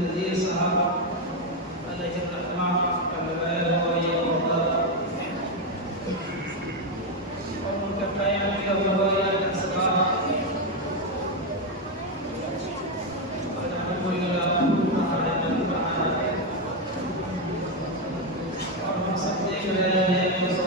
نذیر صاحب علیہ الرحمہ کا لگایا ہوا یہ عہدہ اور ان کا قائم کیا ہوا یہ جلسہ اور ہم سب دیکھ رہے ہیں کہ سب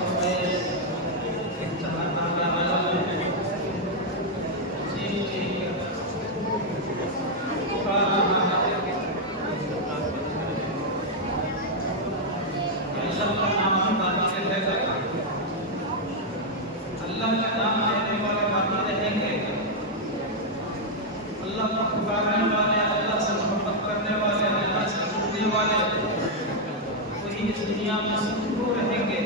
اللہ کا نام لینے والے باقی رہیں گے، اللہ کو پکارنے والے، اللہ سے محبت کرنے والے، اللہ سے جڑنے والے وہی اس دنیا میں سرخرو رہیں گے،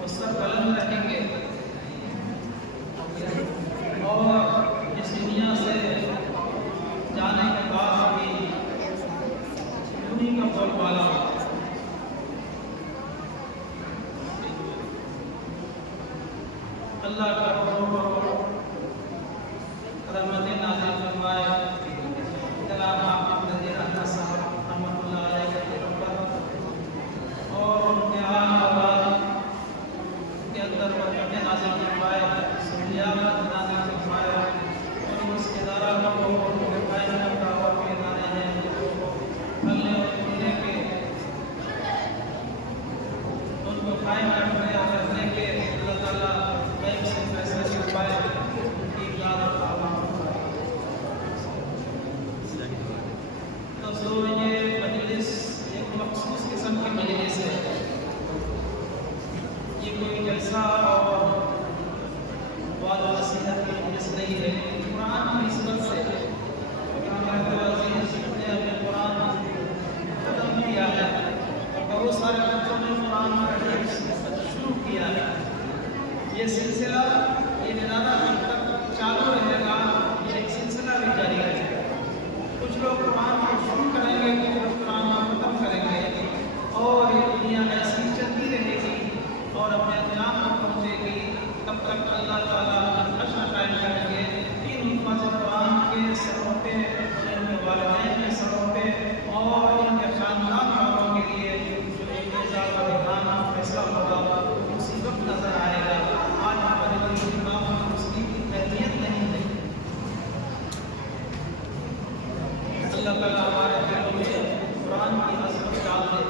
وہ سب بلند رہیں گے اور اس دنیا سے جانے کے بعد بھی انہیں کا بول بالا اللہ کا رحمت نازل فرمائے جناب محمد نذیر احمد صاحب رحمۃ اللہ علیہ کے اوپر اور ان کے آن اولاد کے اندر برکت نازل فرمائے، سہولیات نازل فرمائے اور اس کے ادارہ کو ان کے قائم کا اور کے ادارے ہیں پھلنے اور پھولنے کے ان کو قائم رکھنے اور رکھنے کے اللہ تعالیٰ سے فیصلہ کروائے کہ یاد دوستو یہ مجلس ایک مخصوص قسم کی مجلس ہے، یہ کوئی جلسہ اور وعظ و نصیحت کی مجلس نہیں ہے، قرآن کی نسبت سے ہمارے عزیز نے اپنے قرآن ختم کیا ہے اور بہت سارے بچوں نے قرآن پڑھنا شروع کیا ہے، یہ سلسلہ یہ نظارہ جب تک چالو رہے گا، یہ ایک سلسلہ بھی جاری رہے گا، کچھ لوگ قرآن کو شروع کریں گے، کچھ لوگ قرآن کو ختم کریں گے اور یہ دنیا ایسی چلتی رہے گی اور اپنے انجام کو پہنچے گی تب تک اللہ تعالیٰ حشر قائم کریں گے ان حفاظ قرآن کے سروں پہ، ان کے والدین کے سروں پہ اور ان کے خاندان والوں کے لیے جو ایک اعزاز و اکرام فیصلہ ہوگا اسی وقت نظر آئے گا۔ آج ہمارے امام مسلم کی تربیت نہیں ہے، اللہ تعالیٰ ہمارے دلوں میں قرآن کی عظمت ڈال دے،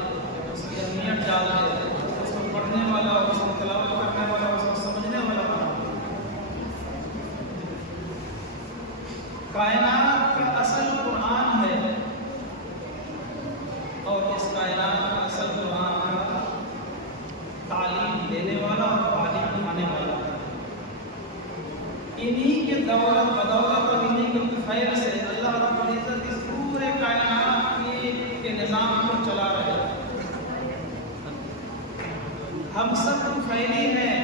اس کی اہمیت ڈال دے، اس کو پڑھنے والا، اس کو تلاوت کرنے والا، اس کو سمجھنے والا بنا۔ کائنات کا اصل قرآن ہے اور اس کائنات کا اصل قرآن کا تعلیم دینے والا اور تعلیم دکھانے والا، انہی کے دولت بدولت اور انہی کے خیر سے اللہ رب العزت اس پورے کائنات کے نظام کو چلا رہے ہیں۔ ہم سب خیری ہیں،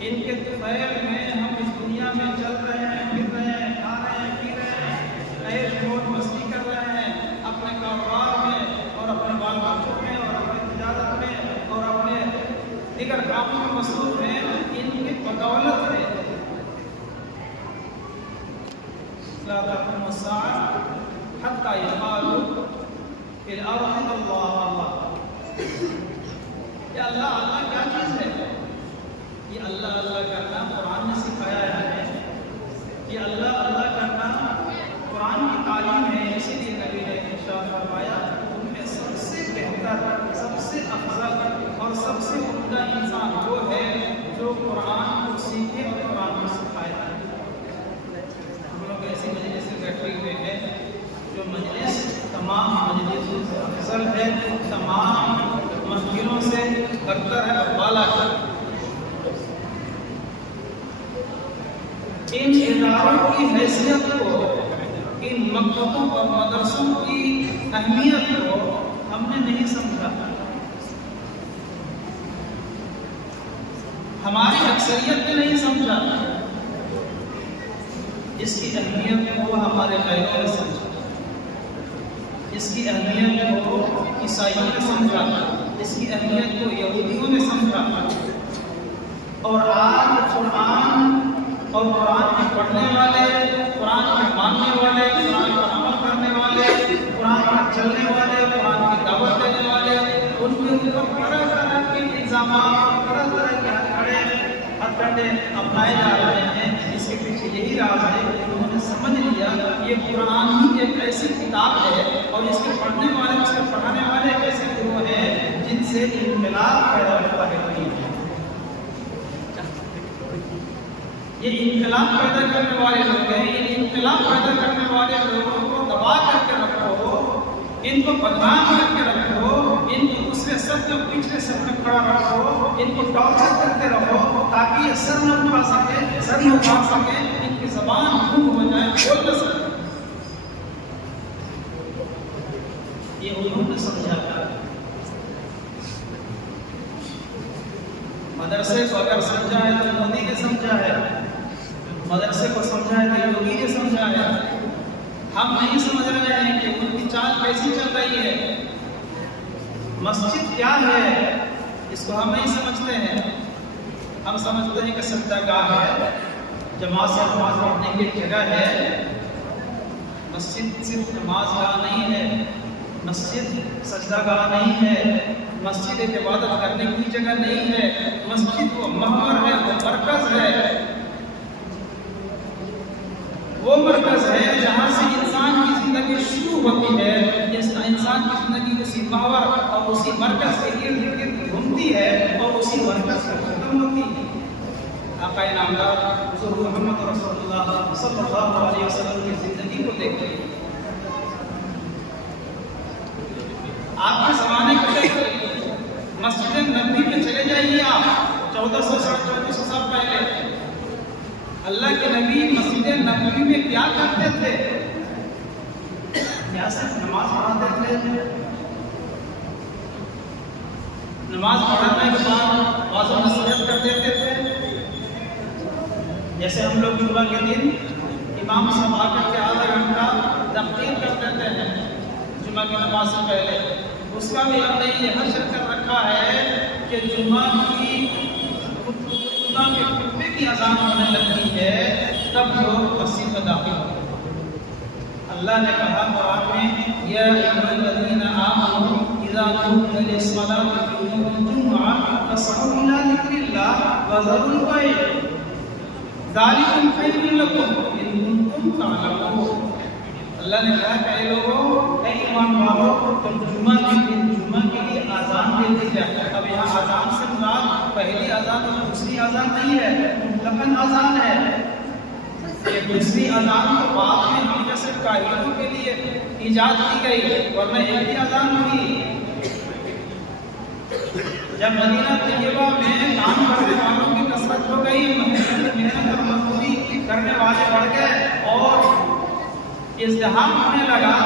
ان کے خیر میں ہم اس دنیا میں چل رہے ہیں، پھر رہے ہیں، کھا رہے ہیں، پی رہے ہیں، عیش موج مستی کر رہے ہیں اپنے کاروبار میں اور اپنے بال بچوں میں اور اپنے تجارت میں اور اپنے دیگر کاموں میں مصروف ہیں، ان کی بدولت ہے۔ لا تقوم الساعة حتى يقال في الأرض الله الله، یہ اللہ اللہ کیا چیز ہے؟ یہ اللہ اللہ کرنا قرآن نے سکھایا ہے ہمیں، یہ اللہ اللہ کرنا قرآن کی تعلیم ہے، اسی لیے نبی نے ارشاد فرمایا ان میں سب سے بہتر، سب سے افضل اور سب سے عمدہ انسان وہ ہے جو قرآن کو سیکھے اور قرآن کو سکھائے۔ ہم لوگ ایسی مجلس سے بیٹھے ہوئے ہیں جو مجلس تمام مجلسوں سے افضل ہے، تمام محفلوں سے برتر ہے اور بالا ہے۔ اداروں کی حیثیت کو، ان مکتبوں اور مدرسوں کی اہمیت کو ہم نے نہیں سمجھا. ہماری اکثریت نے نہیں سمجھا. اس کی اہمیت کو ہمارے غیروں نے سمجھا، اس کی اہمیت کو عیسائیوں نے سمجھا، اس کی اہمیت کو یہودیوں نے سمجھا. اور آج قرآن اور قرآن کے پڑھنے والے، قرآن کے ماننے والے، قرآن پر عمل کرنے والے، قرآن پر چلنے والے، قرآن کی دعوت دینے والے، ان کے اوپر طرح طرح کے الزامات، طرح طرح کے ہتھکنڈے اپنائے جا رہے ہیں. اس کے پیچھے یہی راز ہے کہ انہوں نے سمجھ لیا یہ قرآن ہی ایک ایسی کتاب ہے اور اس کے پڑھنے والے، اس کے پڑھانے والے ایک ایسے گروہ ہیں جن سے انقلاب پیدا ہوتا ہے. یہ انقلاب پیدا کرنے والے لوگ ہیں. یہ انقلاب پیدا کرنے والے لوگوں کو دبا کر کے رکھو، ان کو بدنام کر کے رکھو، ان کو دوسرے سب میں پچھلے سب میں کھڑا رکھو، ان کو ٹارچر کرتے رہو تاکہ یہ سر نہ اٹھا سکے، سر نہ اٹھا سکے، ان کی زبان گم ہو جائے، بول نہ سکے. یہ انہوں نے سمجھا. مدرسے کو اگر سمجھا ہے تو مودی نے سمجھا ہے، مدرسے کو سمجھا ہے تو یوگی نے سمجھا ہے. ہم نہیں سمجھ رہے ہیں کہ ان کی چال کیسی چل رہی ہے. مسجد کیا ہے اس کو ہم نہیں سمجھتے ہیں. ہم سمجھتے ہیں کہ سجدہ گاہ ہے، جماعت سے نماز پڑھنے کی جگہ ہے. مسجد صرف نماز گاہ نہیں ہے، مسجد سجدہ گاہ نہیں ہے، مسجد ایک عبادت کرنے کی جگہ نہیں ہے. مسجد وہ محور ہے، وہ مرکز ہے، وہ مرکز ہے جہاں سے انسان کی زندگی شروع ہوتی ہے. انسان کی زندگی اسی محور اور اسی مرکز کے ارد گرد گھومتی ہے اور اسی مرکز پر ختم ہوتی ہے. آقا نامدار حضور محمد رسول اللہ صلی اللہ علیہ وسلم کی زندگی کو دیکھیں. آپ کے زمانے کے مسجد نبوی میں چلے جائیے آپ 1400 سال پہلے. اللہ کے نبی مسجد نبوی میں کیا کرتے تھے؟ کیا صرف نماز پڑھاتے تھے؟ نماز پڑھانے کے بعد واضح نصیحت کر دیتے تھے. جیسے ہم لوگ جمعہ کے دن امام صاحب آ کر کے آدھا گھنٹہ تقریر کر دیتے ہیں جمعہ کی نماز سے پہلے. اس کا بھی ہم نے یہ حشر کر رکھا ہے کہ جمعہ کی خطبے کی اذان ہونے لگتی ہے تب لوگ مسجد میں داخل ہوتے ہیں. اللہ نے کہا قرآن میں یا ایھا الذین آمنوا اذا نودی للصلاۃ فی یوم الجمعہ فاسعوا الی ذکر اللہ وذروا البیع ذالکم خیر لکم ان کنتم تعلمون. اللہ نے کہا کہ اے لوگوں، اے ایمان والو، تم جمعہ کے لیے اذان دیتے جائے. اب یہاں اذان سے مراد پہلی اذان اور دوسری اذان نہیں ہے، مطلقاً اذان ہے. یہ دوسری اذان تو بعد میں ہم جیسے کاہلوں کے لیے ایجاد کی گئی، ورنہ ایک ہی اذان تھی. جب مدینہ طیبہ میں کام کرنے والوں کی کثرت ہو گئی، محنت اور مزدوری کرنے والے بڑھ گئے اور ازدحام ہونے لگا،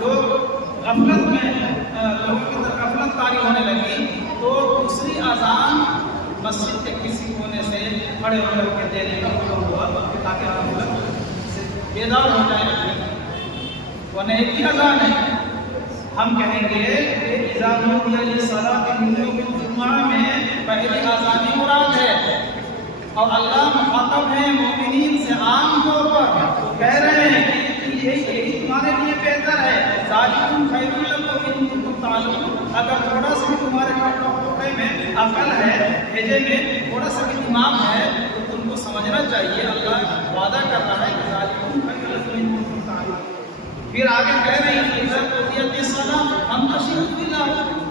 لوگ غفلت میں لوگوں کی طرف غفلت طاری ہونے لگی، تو دوسری اذان مسجد کے کسی کونے سے کھڑے ہو کر کے دینے کا حکم ہوا تاکہ غفلت سے بیدار ہو جائے. ورنہ ایک ہی اذان ہے. ہم کہیں گے کہ اذا نودی للصلاۃ فی یوم الجمعہ میں پہلی اذان مراد ہے اور اللہ مخاطب ہے مومنین سے عام طور پر کہہ رہے ہیں کہ یہی تمہارے لیے بہتر ہے. ذالکم خیر لکم ان کنتم تعلمون. اگر تھوڑا سا بھی تمہارے کپڑے میں عقل ہے، بھیجے میں تھوڑا سا بھی دماغ ہے تو تم کو سمجھنا چاہیے اللہ وعدہ کر رہا ہے کہ ذالکم خیر لکم ان کنتم تعلمون. پھر آگے کہہ رہے ہیں اذا قضیت الصلاۃ فانتشروا فی الارض.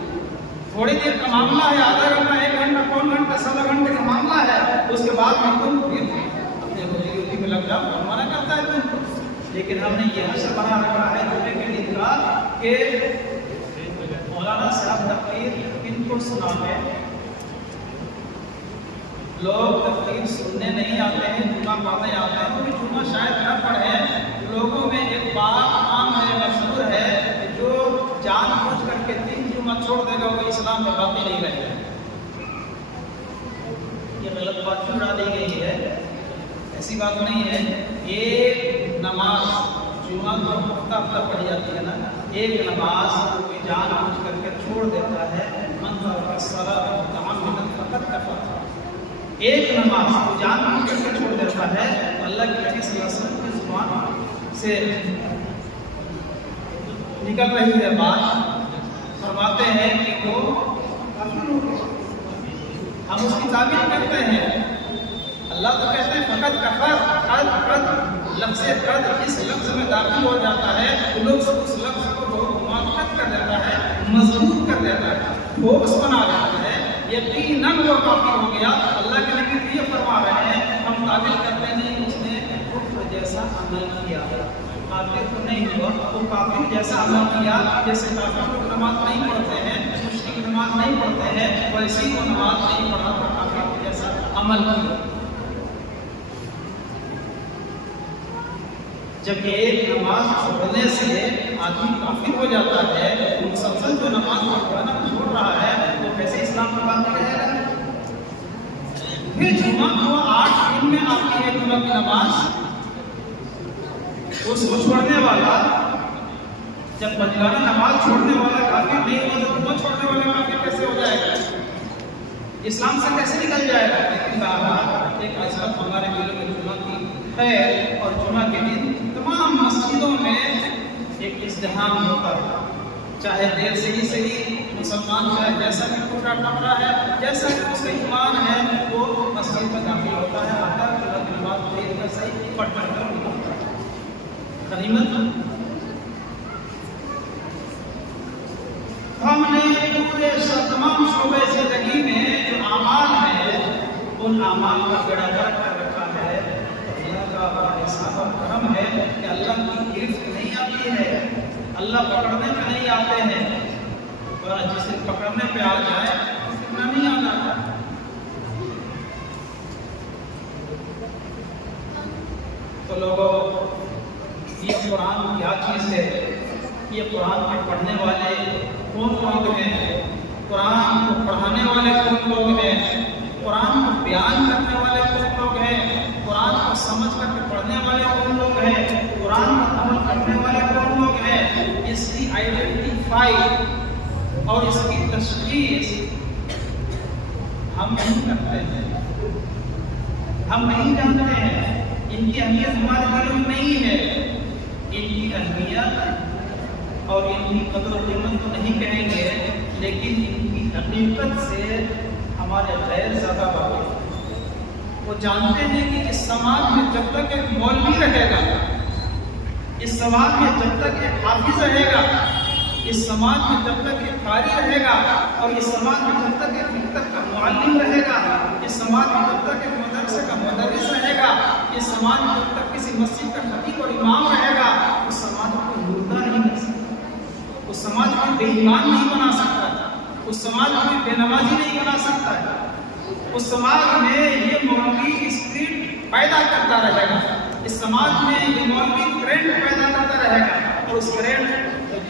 تھوڑی دیر کا معاملہ ہے، آدھا گھنٹہ، ایک گھنٹہ، پون گھنٹہ، سوا گھنٹے کا معاملہ ہے. اس کے بعد میں تم پھر اپنے روزی میں لگ جاؤ. منع کرتا ہے تم. لیکن ہم نے یہ حشر بنا رکھا ہے جمعے کے دن کا کہ مولانا صاحب تقریر ان کو سنا ہے. لوگ تقریر سننے نہیں آتے ہیں، جمعہ پڑھنے آتے ہیں، وہ بھی جمعہ شاید نہ پڑھیں۔ لوگوں میں ایک بات عام ہے، مشہور ہے کہ جو جان بوجھ کر کے 3 جمعہ چھوڑ دے گا وہ اسلام میں باقی نہیں رہے گا۔ یہ غلط بات کیوں اڑا دی گئی ہے؟ ایسی بات نہیں ہے۔ ایک نماز جمعہ تو ہفتہ پڑھی جاتی ہے نا، ایک نماز کوئی جان بوجھ کر کے چھوڑ دیتا ہے، من ترک الصلاۃ متعمدا فقد کفر۔ ایک نماز کو جان بوجھ کر کے چھوڑ دیتا ہے، اللہ کے نبی صلی اللہ علیہ وسلم کی زبان سے نکل رہی ہے بات، فرماتے ہیں کہ وہ کافر ہو گئے۔ ہم اس کی تعبیر کرتے ہیں، اللہ تو کہتے ہیں فقط کفر، قد لفظ قد اس لفظ میں داخل ہو جاتا ہے، لوگ اس لفظ کو بہت موقت کر دیتا ہے، مضبوط کر دیتا ہے، ٹھوس بنا دیتا ہے، یقیناً وہ کافر ہو گیا۔ اللہ کے نبی یہ فرما رہے ہیں، ہم تعبیر کرتے نہیں اس نے کفر جیسا عمل کیا، کافر تو نہیں ہوا، وہ کافر جیسا عمل کیا۔ جیسے کافر لوگ نماز نہیں پڑھتے ہیں، مشرک نماز نہیں پڑھتے ہیں، ویسے ہی وہ نماز نہیں پڑھا تو کافر جیسا عمل کیا۔ جب ایک نماز چھوڑنے سے آدمی کافر ہو جاتا ہے، مسلسل جو نماز پڑھنا چھوڑ رہا ہے وہ کیسے اسلام میں باقی رہے گا؟ پھر جمعہ کو 8 دن میں آتی ہے جمعہ کی نماز، اس کو چھوڑنے والا جب بجرانہ نماز چھوڑنے والا کافر نہیں ہوا تو جمعہ چھوڑنے والا کافر کیسے ہو جائے گا؟ اسلام سے کیسے نکل جائے گا؟ لیکن بہرحال ایک ایسا ہمارے دلوں میں جمعہ کی ہے، اور جمعہ کے دن تمام مسجدوں میں ایک ازدحام ہوتا ہے، چاہے دیر سے ہی صحیح مسلمان چاہے جیسا بھی ٹوٹا ٹپڑا ہے، جیسا کہ اس کا ایمان ہے، وہ مسجد میں داخل ہوتا ہے، آتا ہے، اللہ کی نماز دیر میں صحیح پڑھ کر نکلتا ہے۔ غنیمت ہم نے پورے تمام شعبے زندگی میں جو اعمال ہیں ان اعمال کا بیڑا غرق کر رکھا ہے۔ اللہ کا احسان اور کرم ہے کہ اللہ کی گرفت نہیں آتی ہے، اللہ پکڑنے میں نہیں آتے ہیں، اور جسے پکڑنے پہ آ جائے اتنا نہیں آتا۔ تو لوگوں، یہ قرآن کیا چیز ہے؟ یہ قرآن کے پڑھنے والے کون لوگ ہیں؟ قرآن کو پڑھانے والے کون لوگ ہیں؟ قرآن کو بیان کرنے والے کون لوگ ہیں؟ قرآن کو سمجھ کر کے پڑھنے والے کون لوگ ہیں؟ قرآن پر عمل کرنے والے کون لوگ ہیں؟ اس کی آئیڈینٹیفائی اور اس کی تشخیص ہم نہیں کرتے ہیں، ہم نہیں جانتے ہیں۔ ان کی اہمیت ہمارے دلوں میں نہیں ہے۔ ان کی اہمیت اور ان کی قدر و قیمت تو نہیں کہیں گے، لیکن ان کی حقیقت سے ہمارے غیر زیادہ واقف۔ وہ جانتے ہیں کہ اس سماج میں جب تک ایک مولوی رہے گا، اس سماج میں جب تک ایک حافظ رہے گا، اس سماج میں جب تک ایک قاری رہے گا، اور اس سماج میں جب تک ایک مکتب کا معلم رہے گا، اس سماج میں جب تک ایک مدرسے کا مدرس رہے گا، اس سماج میں جب تک کسی مسجد کا خطیب اور امام رہے گا، اس سماج کو مردہ نہیں کر سکتا، اس سماج کو بے ایمان نہیں بنا سکتا، اس سماج کو بے نمازی نہیں بنا سکتا ہے۔ اس سماج میں یہ مولوی اسپرٹ پیدا کرتا رہے گا، اس سماج میں یہ مولوی کرنٹ پیدا کرتا رہے گا، اور اس کرنٹ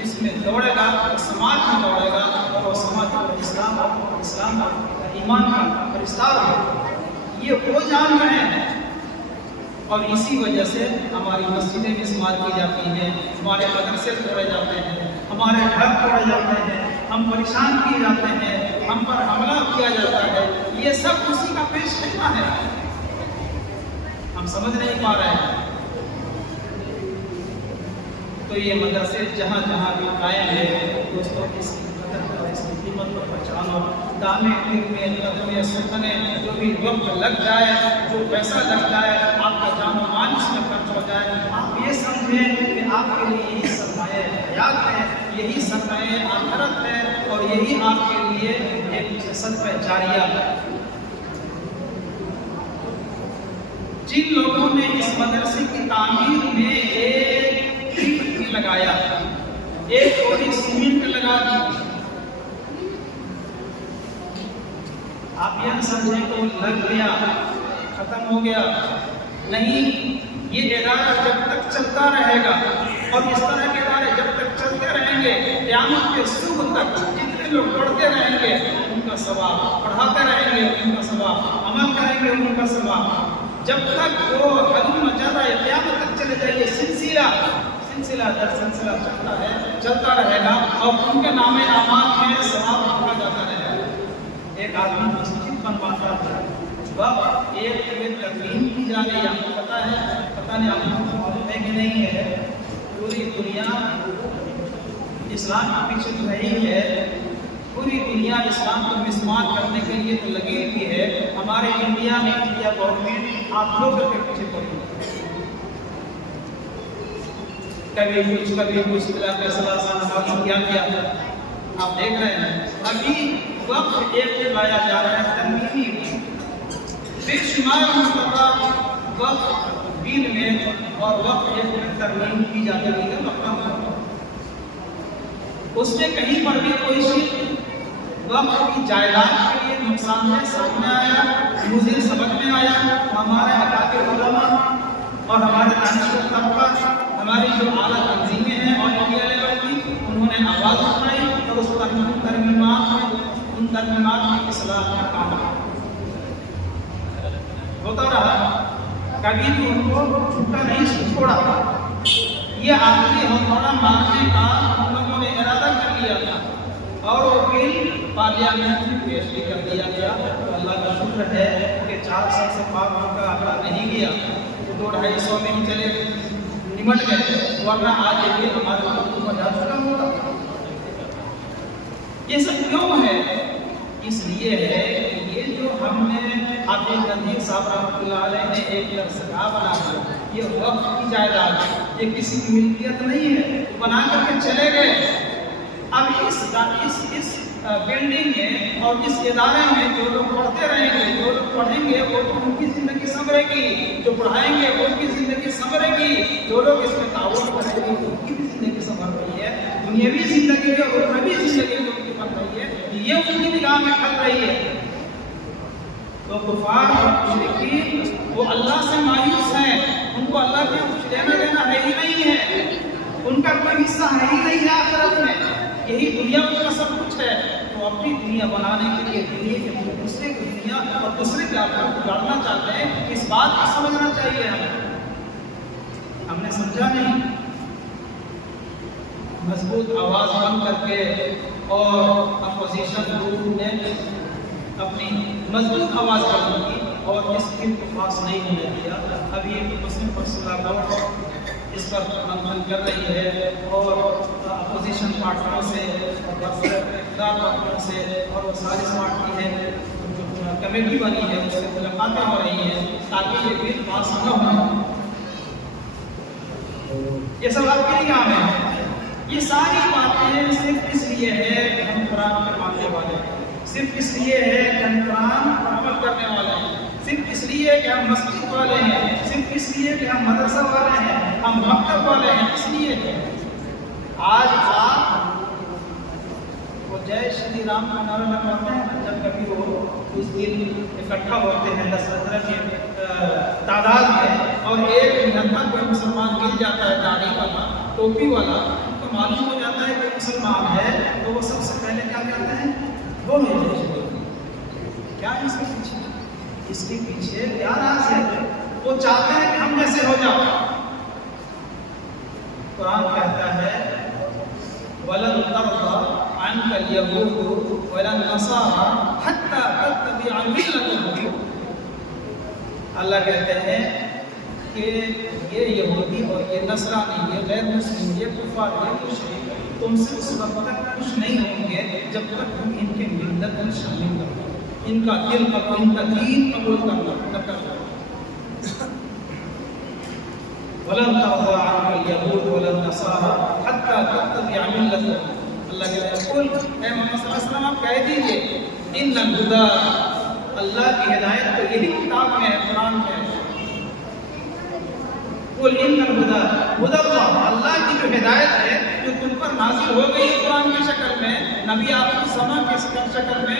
جس میں دوڑے گا وہ سماج میں دوڑے گا، اور وہ سماج پر اسلام کا ایمان کا پرستار ہوگا۔ یہ وہ جان رہے ہیں، اور اسی وجہ سے ہماری مسجدیں مسمار کی جاتی ہیں، ہمارے مدرسے توڑے جاتے ہیں، ہمارے گھر توڑے جاتے ہیں، ہم پریشان کیے جاتے ہیں، ہم پر حملہ کیا جاتا ہے۔ یہ سب اسی کا پیش خدمت ہے، ہم سمجھ نہیں پا رہے ہیں۔ تو یہ مدرسے جہاں جہاں بھی قائم ہے، دوستوں اس کی قدر اور اس کی قیمت کو پہچانو۔ دامے میں قدمے سکھنے جو بھی وقت لگ جائے، جو پیسہ لگ جائے، آپ کا جان و مال اس میں خرچ ہو جائے، آپ یہ سمجھیں کہ آپ کے لیے یہی سرمایہ حیات ہے، یہی سرمایہ آخرت ہے، اور یہی آپ کے لیے ایک صدقہ جاریہ ہے۔ جن لوگوں نے اس مدرسے کی تعمیر میں ایک پتھر لگایا، ایک تھوڑی سیمنٹ لگا دی، آپ یہ سمجھیں کہ وہ لگ گیا ختم ہو گیا، نہیں، یہ ادارہ جب تک چلتا رہے گا اور اس طرح کے ادارے جب تک چلتے رہیں گے قیامت کے صبح تک جتنے لوگ پڑھتے رہیں گے ان کا ثواب، پڑھاتے رہیں گے ان کا ثواب، عمل کریں گے ان کا ثواب، جب تک وہ حلم جرا قیامت تک چلے جائیے سلسلہ در سلسلہ چلتا رہے گا اور ان کے نام اعمال میں ثواب لکھا جاتا رہے گا۔ ایک آدمی مسجد بنواتا تھا، وقت ایک ترمیم کی جا رہی ہے، آپ کو پتہ ہے، پتہ نہیں آپ کو معلوم ہے کہ نہیں ہے، پوری دنیا اسلام کے پیچھے تو نہیں ہے، پوری دنیا اسلام کو مسمار کرنے کے لیے تو لگی ہوئی ہے، ہمارے انڈیا میں انڈیا گورنمنٹ آپ لوگ کے پیچھے پڑی، کبھی کچھ فیصلہ سانحہ کیا آپ دیکھ رہے ہیں۔ ابھی وقت ایک پہ لایا جا رہا ہے ترمیمی، بے شمار مرتبہ وقت بل میں اور وقت ایک میں ترمیم کی جاتی ہے، اس میں کہیں پر بھی کوئی چیز وقت کی جائیداد کے لیے نقصان ہے سامنے آیا، مضر سبق میں آیا، ہمارے اکابر علماء اور ہمارے دانشور طبقہ، ہماری جو اعلیٰ تنظیمیں ہیں اور انڈیا لیول کی، انہوں نے آواز اٹھائی اور اس ترمیمات کی اصلاح کا کام ہوتا رہا، کبھی بھی ان کو جھوٹا نہیں چھوڑا۔ یہ آخری ہتھوڑا مارنے کا ہم لوگوں نے ارادہ کر لیا تھا اور وہ بل پارلیمنٹ میں پیش بھی کر دیا گیا۔ اللہ کا شکر ہے کہ 4 سال سے پار کا آگرہ نہیں گیا، 200-250 میں ہی چلے نمٹ گئے، ورنہ آج یہ بل ہمارے ملک میں جا چکا ہوگا۔ یہ سب کیوں ہے؟ اس لیے ہے کہ یہ جو ہم نے عبد القدیر صاحب رحمۃ اللہ علیہ نے ایک لفظہ بنا دیا، یہ وقت کی جائیداد ہے، یہ کسی کی ملکیت نہیں ہے، بنا کر کے چلے گئے۔ اب اس بلڈنگ میں اور اس ادارے میں جو لوگ پڑھتے رہیں گے، جو لوگ پڑھیں گے وہ تو ان کی زندگی سنورے گی، جو پڑھائیں گے وہ ان کی زندگی سنورے گی، جو لوگ اس میں تعاون کریں گے ان کی بھی زندگی سنور رہی ہے، دنیاوی زندگی اور اخروی زندگی جو ان کی بن رہی ہے یہ ان کی نگاہ میں کھل رہی ہے۔ تو کفار اور مشرکین وہ اللہ سے مایوس ہیں، ان کو اللہ کے کچھ لینا دینا ہے ہی نہیں ہے، ان کا کوئی حصہ ہے ہی نہیں ہے آخرت میں، یہی دنیا ان کا سب کچھ ہے۔ تو اپنی دنیا بنانے کے لیے دنیا کے دوسرے کی دنیا اور دوسرے کے آخرت کو جاننا چاہتے ہیں، اس بات کو سمجھنا چاہیے ہم نے سمجھا نہیں۔ مضبوط آواز بند کر کے اور اپوزیشن گروپ نے اپنی مضبوط آواز بند کی اور اس بل کو پاس نہیں ہونے دیا۔ اب یہ مسلم پرسنل بورڈ اس پر منتھن کر رہی ہے اور اپوزیشن پارٹیوں سے اقتدار پارٹیوں سے اور وہ ساری پارٹی ہے کمیٹی بنی ہے اس سے ملاقاتیں ہو رہی ہیں تاکہ یہ بل پاس نہ ہو۔ یہ سب آپ کے لیے کام ہے، یہ ساری باتیں صرف اس لیے ہے کہ ہم قرآن کے ماننے والے ہیں، صرف اس لیے ہے کہ ہم قرآن پر عمل کرنے والے ہیں، صرف اس لیے کہ ہم مسجد والے ہیں، صرف اس لیے کہ ہم مدرسہ والے ہیں، ہم مکتب والے ہیں، اس لیے کہ آج آپ وہ جے شری رام کا نعرہ لگاتے ہیں جب کبھی وہ اس دن اکٹھا ہوتے ہیں 10-15 کی تعداد میں اور ایک ننھا کوئی مسلمان گر جاتا ہے داڑھی والا ٹوپی والا، ان کو معلوم ہو جاتا ہے کہ مسلمان ہے تو وہ سب سے پہلے کیا کہتے ہیں؟ وہ میرے کیا ہے اس کے پیچھے؟ اس کے پیچھے کیا راز ہے؟ وہ چاہتے ہیں کہ ہم جیسے ہو جاؤ۔ قرآن کہتا ہے وَلَن تَرْضَىٰ عَنْكَ الْيَهُودُ وَلَا النَّصَارَىٰ حَتَّىٰ تَتَّبِعَ مِلَّتَهُمْ۔ اللہ کہتے ہیں کہ یہ یہودی اور یہ نصرانی، یہ غیر مسلم، یہ کفار، یہ مشرک تم سے اس وقت تک خوش نہیں ہوں گے جب تک تم ان کے ملت میں شامل نہ ہو، ان کا دل قبول، ان کا دین قبول نہ کرنا۔ وَلَن تَرْضَىٰ عَنْكَ الْيَهُودُ وَلَا النَّصَارَىٰ حَتَّىٰ تَتَّبِعَ مِلَّتَهُمْ۔ اللہ کہتا ہے قل اے محمد صلی اللہ علیہ وسلم آپ کہہ دیجئے ان الہدیٰ، اللہ کی ہدایت تو یہی کتاب میں ہے، قرآن میں ہے۔ قل ان الہدیٰ ہدی اللہ، اللہ کی جو ہدایت ہے جو تم پر نازل ہو گئی قرآن کی شکل میں، نبی آخری زمان کی شکل میں،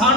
60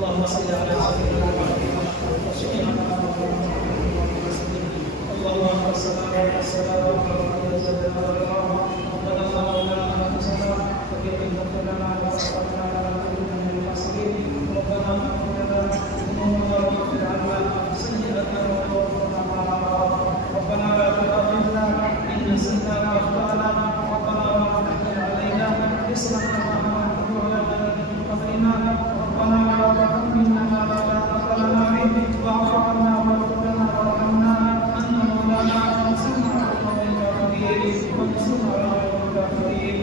اللهم صل على سيدنا محمد وسلم اللهم صل على سيدنا محمد وسلم ربنا ظلمنا انفسنا وإن لم تغفر لنا وترحمنا لنكونن من الخاسرين ربنا اغفر لنا ذنوبنا واغفر عنا سيئاتنا وتوفنا مع الابرار ربنا لا تؤاخذنا إن نسينا أو أخطأنا ربنا ولا تحمل علينا إصرا كما حملته على الذين من قبلنا ربنا ولا تحملنا ما لا طاقة لنا به واعف عنا واغفر لنا وارحمنا أنت مولانا وانصرنا على القوم الكافرين وانصرنا على القوم الكافرين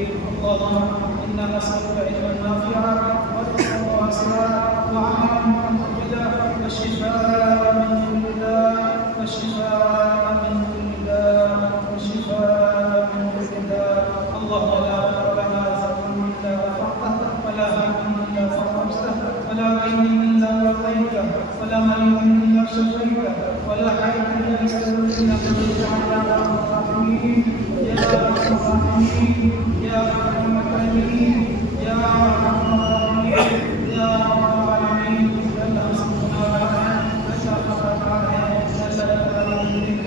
اللهم إنا نسألك علما نافعا ورزقا واسعا وعملا متقبلا وشفاء من كل داء وشفاء من كل داء وشفاء من كل داء اللهم لا تدع لنا ذنبا إلا غفرته ولا هما إلا فرجته ولا دينا إلا قضيته ولا مريضا إلا شفيته ولا حاجة إلا قضيتها إلا قضيتها يا أرحم الراحمين يا أرحم الراحمين يا أرحم الراحمين يا أرحم الراحمين يا رب العالمين أنت صدقنا وعنا أنت خطأنا أنت لنا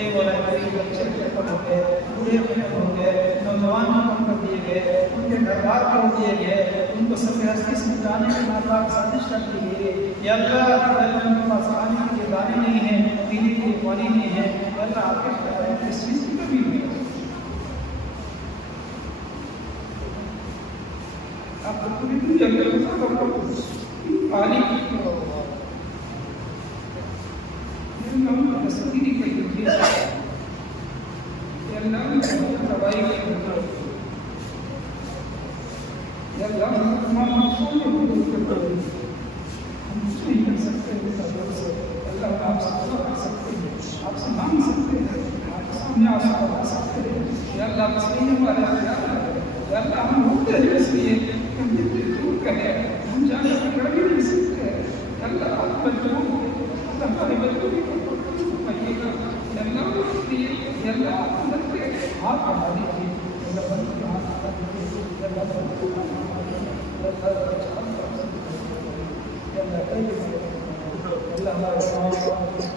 اے مولا کریم بچے ختم ہو گئے، بوڑھے ختم ہو گئے، نوجوان ختم کر دیے گئے، ان کے گھر بار توڑ دیے گئے، ان کو سب ہستی سے مٹانے کے ناپاک سازش کر دی گئی۔ یا اللہ ان کے پاس کھانے کے لیے دانے نہیں ہیں، پینے کے لیے پانی نہیں ہے، یا اللہ آپ کے اس چیز کی کمی نہیں ہے۔ آپ کو پوری دنیا کے پانی تصویری کے لیے اللہ دوائی کے اللہ تمام مقصود کو دور کرتے ہیں، ہم کچھ نہیں کر سکتے ہیں سے اللہ آپ سے دعا کر سکتے ہیں، آپ سے مانگ سکتے ہیں، آپ کے سامنے آنسو بڑھا سکتے ہیں۔ یا اللہ بس نہیں ہمارے خیال ہے، یا اللہ ہم ہوتے ہیں اس لیے ہم جتنے دور کریں ہم جانے پر کر بھی نہیں سکتے ہیں۔ یا اللہ آپ بچوں اللہ ہمارے بچوں کی کریے گا، یا اللہ اس لیے یا اللہ آپ اندر کے ہاتھ بڑھا دیجیے، یا اللہ بندے کے ہاتھ بڑھا دیجیے، یا اللہ بندے کے ہاتھ بڑھا دیجیے، یا اللہ یا اللہ اللہ ہمارے سامنے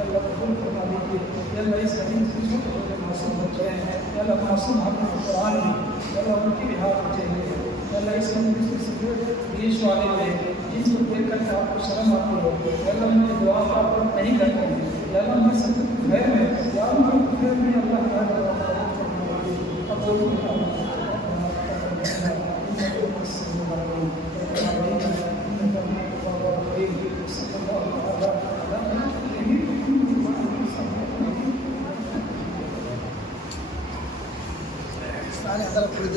اللہ قبول فرما دیجیے۔ یا اللہ اس زمین سے چھوٹے چھوٹے معصوم بچے ہیں، یا اللہ معصوم حافظ قرآن ہیں، یا اللہ ان کی بھی ہاتھ بچے ہیں۔ یا اللہ اس زمین سے بیش والے ہیں جن کو دیکھ کر کے آپ کو شرم آتی ہے، یا اللہ ان کی دعا کو آپ نہیں کرتے ہیں، یا اللہ ان کی سب خیر ہے، یا ان کو خیر میں اللہ پوری